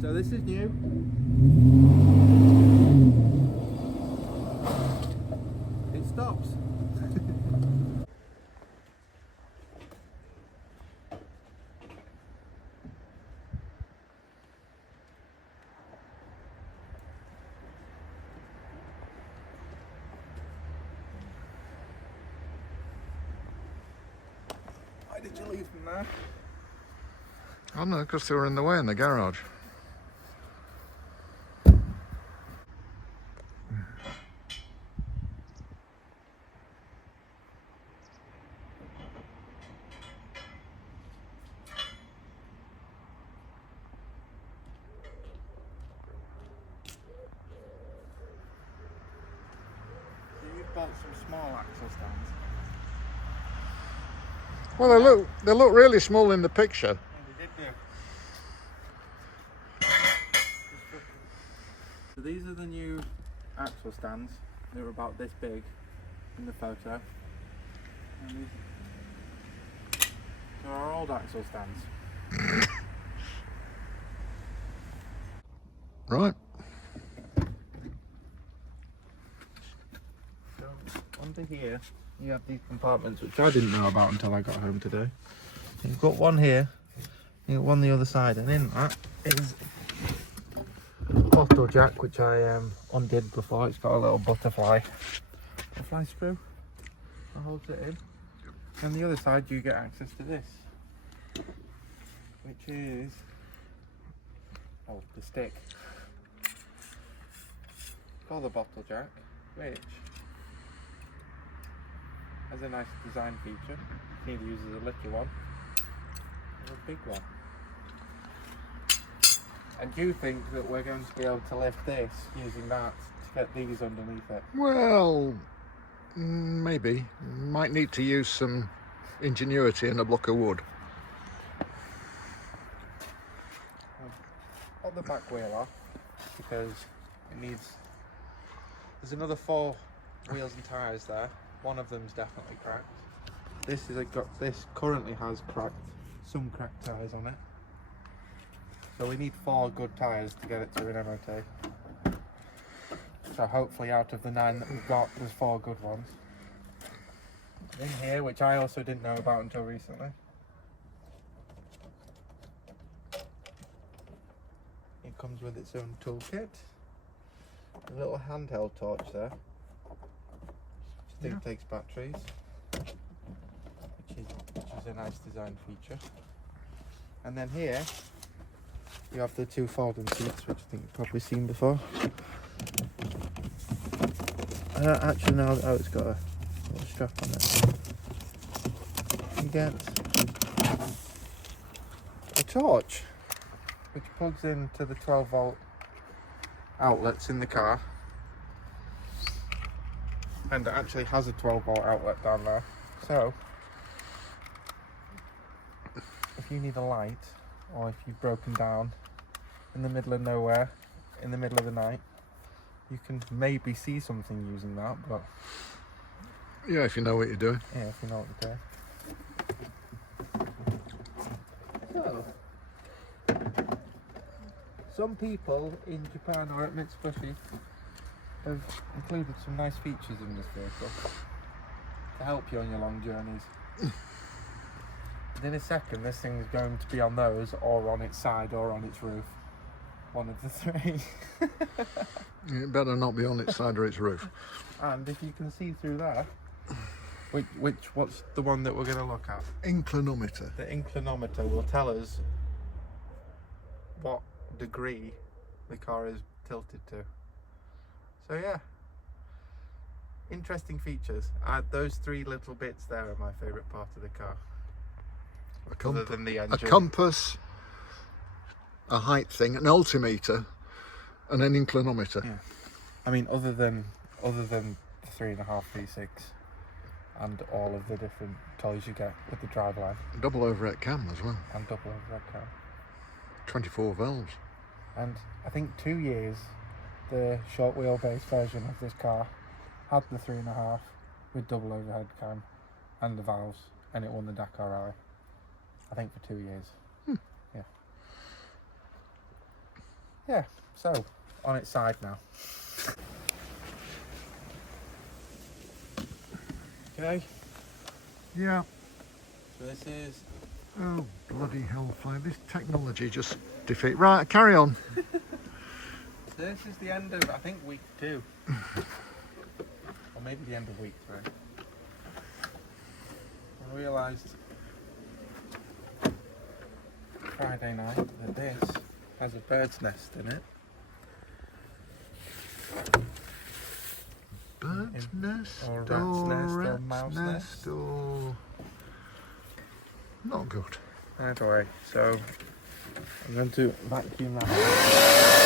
So this is new. It stops. Why did you leave them there? I don't know, because they were in the way in the garage. You've bought some small axle stands. Well, they look really small in the picture. Yeah, they did do. So these are the new axle stands. They were about this big in the photo. And these are our old axle stands. Right. So under here you have these compartments, which I didn't know about until I got home today. You've got one here, you've got one the other side, and in that is a bottle jack, which I undid before. It's got a little butterfly screw that holds it in. And the other side you get access to this, which is the stick for the bottle jack, which has a nice design feature. You can either use as a little one or a big one. And do you think that we're going to be able to lift this using that to get these underneath it? Well, maybe. Might need to use some ingenuity and a block of wood. Put the back wheel off because it needs. There's another 4 wheels and tyres there. One of them's definitely cracked. This currently has some cracked tyres on it. So we need 4 good tyres to get it to an MOT. So hopefully out of the 9 that we've got, there's 4 good ones. In here, which I also didn't know about until recently. It comes with its own toolkit. A little handheld torch there. I think takes batteries, which is a nice design feature. And then here you have the 2 folding seats, which I think you've probably seen before. I don't actually know. Oh, it's got a little strap on it. You get a torch, which plugs into the 12-volt outlets in the car. And it actually has a 12-volt outlet down there. So, if you need a light, or if you've broken down in the middle of nowhere, in the middle of the night, you can maybe see something using that, but... Yeah, if you know what you're doing. Yeah, if you know what you're doing. So, some people in Japan or at Mitsubishi have included some nice features in this vehicle to help you on your long journeys. And in a second, this thing is going to be on those, or on its side, or on its roof. One of the 3. It better not be on its side or its roof. And if you can see through there, what's the one that we're going to look at? Inclinometer. The inclinometer will tell us what degree the car is tilted to. So yeah, interesting features. Those 3 little bits there are my favourite part of the car. Other than the engine. A compass, a height thing, an altimeter, and an inclinometer. Yeah. I mean, other than the 3.5 V6 and all of the different toys you get with the driveline. Double overhead cam as well. And double overhead cam. 24 valves. And I think 2 years, the short wheelbase version of this car had the 3.5 with double overhead cam and the valves, and it won the Dakar Rally. I think for 2 years. Yeah. yeah, so on its side now. Okay, Yeah. so this is... Oh, bloody hellfire. This technology just defeat. Right, carry on. So this is the end of, I think, week 2. Or maybe the end of week 3. I realised Friday night that this has a bird's nest in it. Bird's nest or rat's nest or rat's mouse nest. or... Not good. Either way, so I'm going to vacuum that out.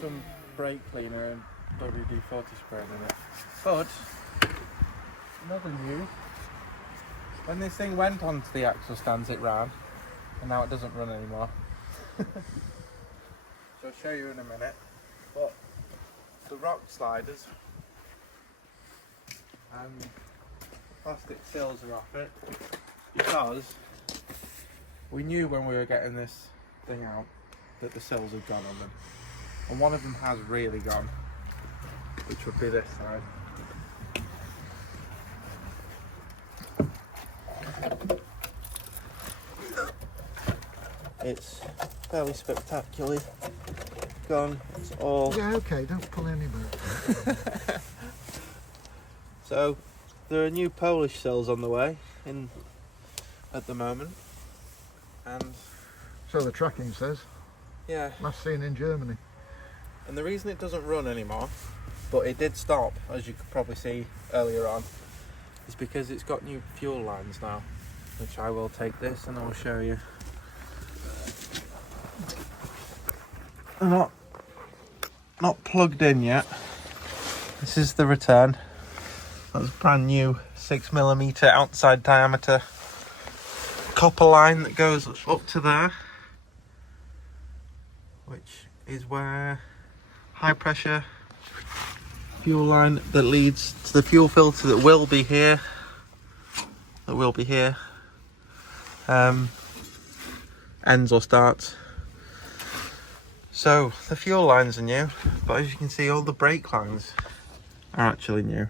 Some brake cleaner and WD-40 spray in it. But another news, when this thing went onto the axle stands it ran, and now it doesn't run anymore. So I'll show you in a minute. But the rock sliders and plastic sills are off it because we knew when we were getting this thing out that the sills had gone on them. And one of them has really gone, which would be this side. It's fairly spectacularly gone. It's all... Yeah, okay, don't pull any more. So, there are new Polish cells on the way at the moment. And... So the tracking says. Yeah. Last seen in Germany. And the reason it doesn't run anymore, but it did stop, as you could probably see earlier on, is because it's got new fuel lines now, which I will take this and I will show you. They're not plugged in yet. This is the return. That's brand new 6mm outside diameter copper line that goes up to there, which is where high pressure fuel line that leads to the fuel filter that will be here, ends or starts. So the fuel lines are new, but as you can see all the brake lines are actually new.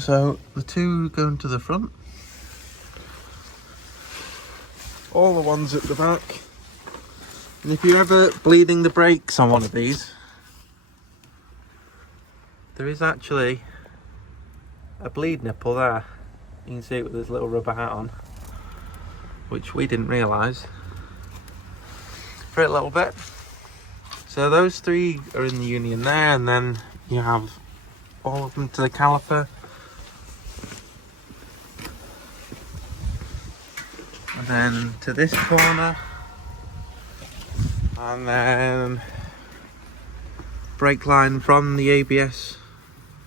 So the two going to the front, all the ones at the back. And if you're ever bleeding the brakes on one of these, there is actually a bleed nipple there. You can see it with this little rubber hat on, which we didn't realise for a little bit. So those three are in the union there, and then you have all of them to the caliper. And then to this corner. And then brake line from the ABS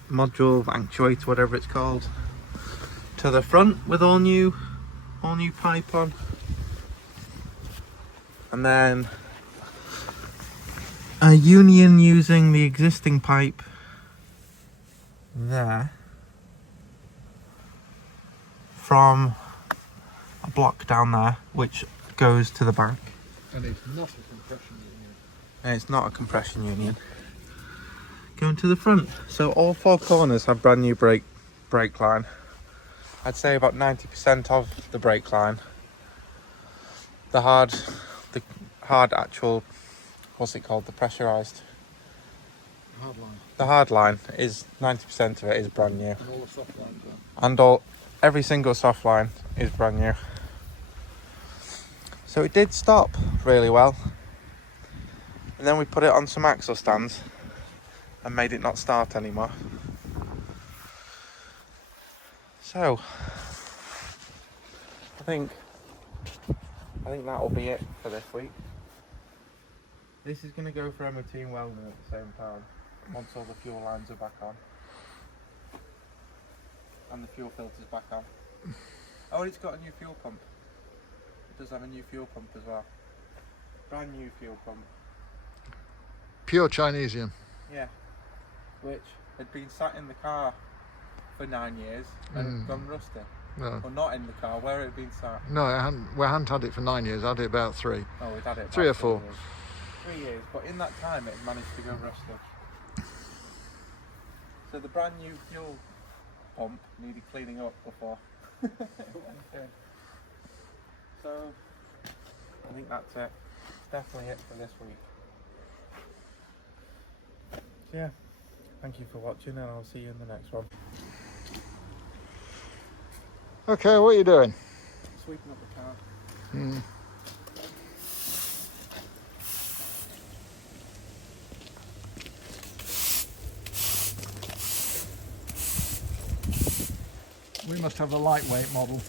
module, actuator, whatever it's called, to the front with all new pipe on. And then a union using the existing pipe there from a block down there, which goes to the back. And it's not a compression union. And it's not a compression union. Going to the front. So all four corners have brand new brake line. I'd say about 90% of the brake line. The hard actual, what's it called? The pressurized. Hard line. The hard line is 90% of it is brand new. And all the soft lines are. And every single soft line is brand new. So it did stop really well. And then we put it on some axle stands and made it not start anymore. So I think that'll be it for this week. This is going to go for MOT and welding at the same time, once all the fuel lines are back on. And the fuel filter's back on. Oh, it's got a new fuel pump. It does have a new fuel pump as well. Brand new fuel pump. Pure Chinesium. Yeah. Which had been sat in the car for 9 years and gone rusty. No. Well, not in the car, where it had been sat. No, we hadn't had it for 9 years. I had it about 3. Oh, we'd had it about 3 or 4. 3 years, but in that time it managed to go rusty. So the brand new fuel pump needed cleaning up before it went in. So I think that's it. Definitely it for this week. So yeah, thank you for watching, and I'll see you in the next one. Okay, what are you doing? Sweeping up the car. We must have a lightweight model.